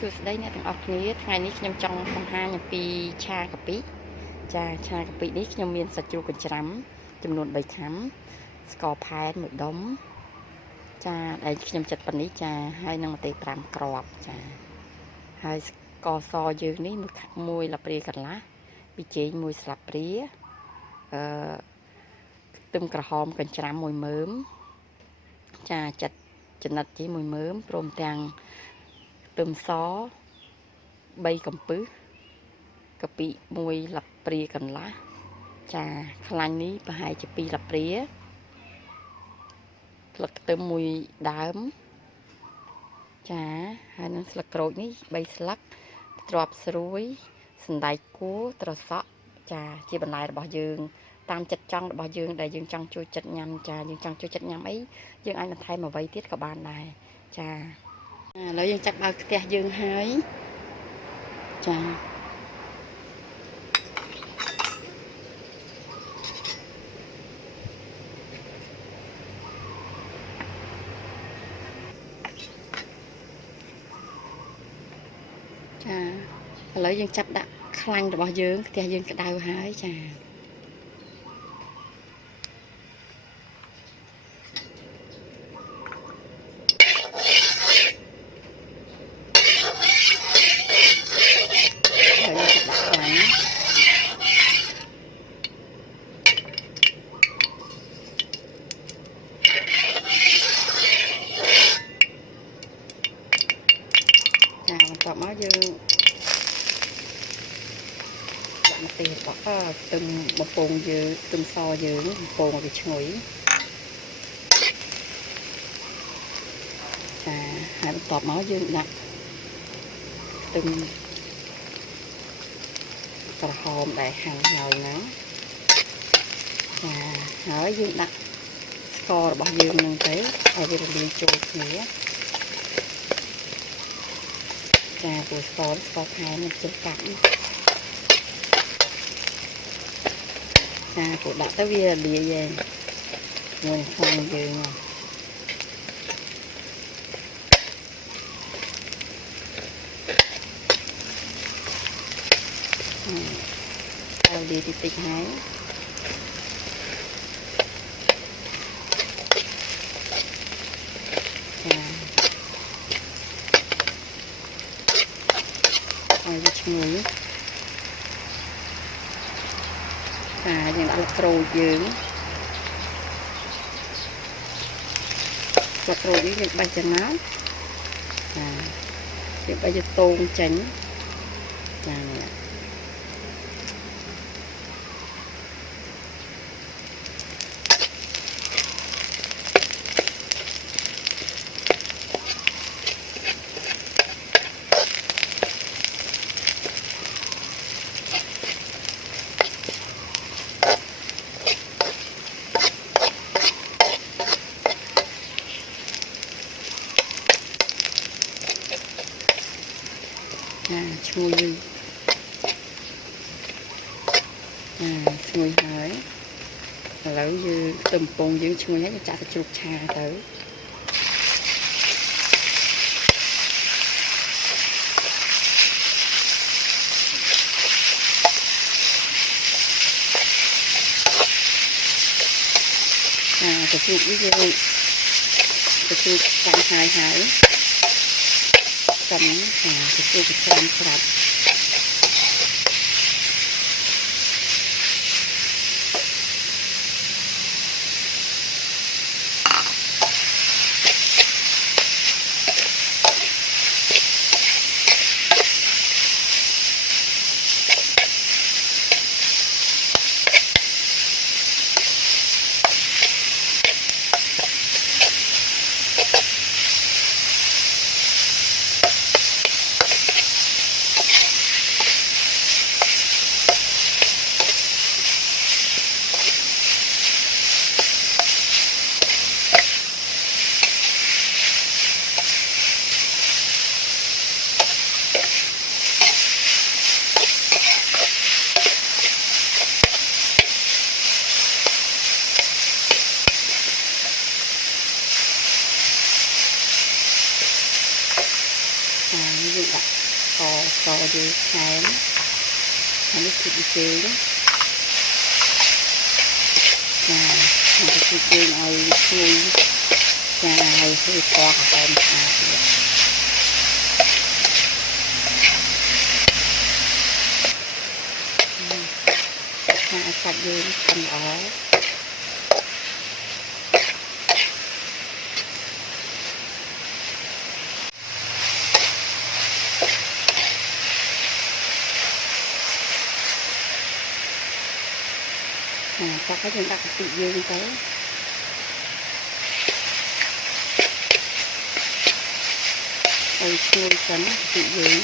សួស្តីអ្នកទាំងអស់គ្នាថ្ងៃនេះខ្ញុំចង់បង្ហាញអំពីឆាកាពិចាឆាកាពិនេះខ្ញុំមានសាច់ជ្រូកកញ្ច្រាំចំនួន3ខាំស្ករផែន1ដុំចាដែលខ្ញុំចាត់ប៉ុណ្នេះចាហើយនឹងម្ទេស5គ្រាប់ចាហើយស្ករសយើងនេះមួយលាព្រាកន្លះប៊ីចេង1ស្លាបព្រាខ្ទឹមក្រហមកញ្ច្រាំ1មើមចាចាត់ចំណិតជា1មើមព្រមទាំងខ្ទឹមស3កំពឹសកាពិ1លាព្រាកន្លះចាខ្លាញ់នេះប្រហែលជា2លាព្រាស្លឹកខ្ទឹម1ដើមចាហើយនឹងស្លឹកក្រូចនេះ3ស្លឹកត្រប់ស្រួយសណ្តែកគួរត្រសក់ចាជាបន្លែរបស់យើងតាមចិត្តចង់របស់យើងដែលយើងចង់ជួយចិត្តញ៉ាំចាយើងចង់ជួយចិត្តញ៉ាំអីយើងអាចបន្ថែមអ្វីទៀតក៏បានដែរចាឥឡូវយើងចាក់បើកខ្ទះយើងហើយចាឥឡូវយើងចាប់ដាក់ខ្លាញ់របស់យើងខ្ទះយើងក្តៅហើយចាបន្ទាប់មកយើងដាក់ម្ទេសរបស់ខ្ទឹមបំពងយើងខ្ទឹមសយើងបំពងឲ្យវាឈ្ងុយចាហើយបន្ទាប់មកយើងដាក់ខ្ទឹមក្រហមដែលហាន់ហើយហ្នឹងចាហើយយើងដាក់ស្កររបស់យើងហ្នឹងទៅឲ្យវារលាយចូលគ្នាចាពូស្ករផែននឹងជិះកាត់ចាពូដាក់ទៅវាលាយឯងមួយខ្លាំងយើងเอาលាយតិចៗហើយឲ្យវាឈ្ងុយចាយើងដាក់ក្រូចយើងស្លឹកក្រូចនេះយើងបេះចំណោមចាយើងបេះយកតូងចេញចានេះឈ្ងុយឈ្ងុយហើយឥឡូវយើងខ្ទឹមពងយើងឈ្ងុយហើយយើងចាក់ទៅជ្រូកឆាទៅទៅជ្រូកនេះយើងទៅជ្រូកចាក់ហើយcầm cái cua vịt tròn sạch dư thèm thèm cái thịt dư đó cái thịt dư này chui hơi to hòm sạch dư cầm ở cho cái chúng ta có tự dương tới đây chui chấm tự dương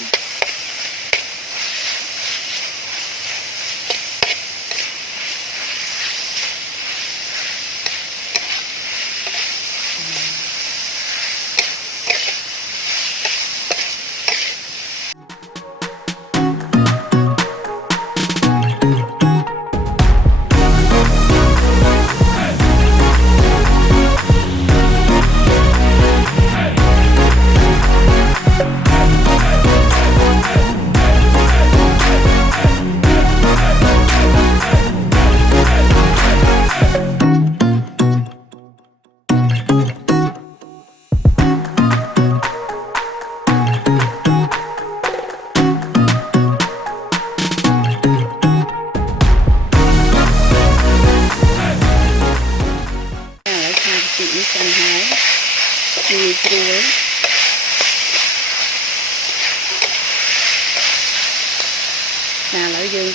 chân hái như chuối là lợi dương